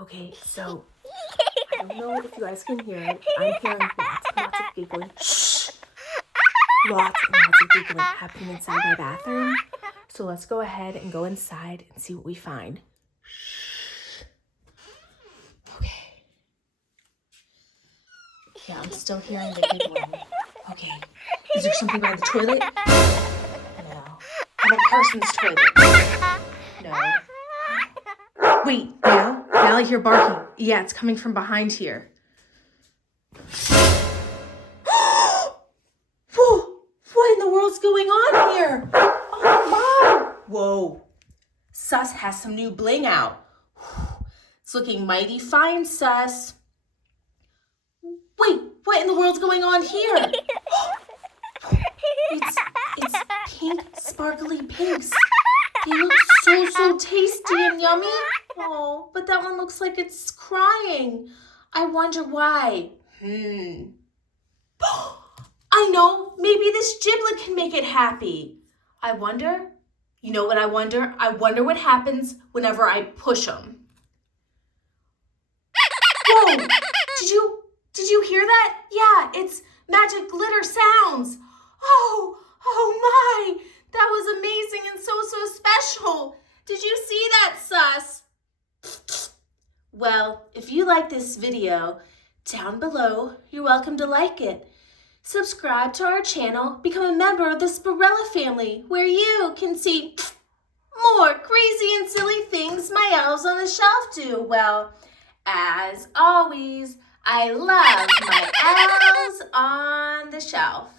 Okay, so I don't know if you guys can hear it. I'm hearing lots and lots of giggling. Shh! Lots and lots of giggling happening inside my bathroom. So let's go ahead and go inside and see what we find. Shh. Okay. Yeah, I'm still hearing the giggling. Okay. Is there something by the toilet? No. How about Carson's toilet? No. Wait, now I hear barking. Yeah, it's coming from behind here. Whoa, what in the world's going on here? Oh my! Whoa, Sus has some new bling out. It's looking mighty fine, Sus. Wait, what in the world's going on here? It's pink, sparkly pinks. They look so tasty and yummy. Oh, but that one looks like it's crying. I wonder why. I know, maybe this giblet can make it happy. I wonder, you know what I wonder? I wonder what happens whenever I push them. Whoa, did you hear that? Yeah, it's magic glitter sounds. Oh my, that was amazing and so special. Did you see that, Sus? Well, if you like this video, down below, you're welcome to like it. Subscribe to our channel, become a member of the Spirella family, where you can see more crazy and silly things my elves on the shelf do. Well, as always, I love my elves on the shelf.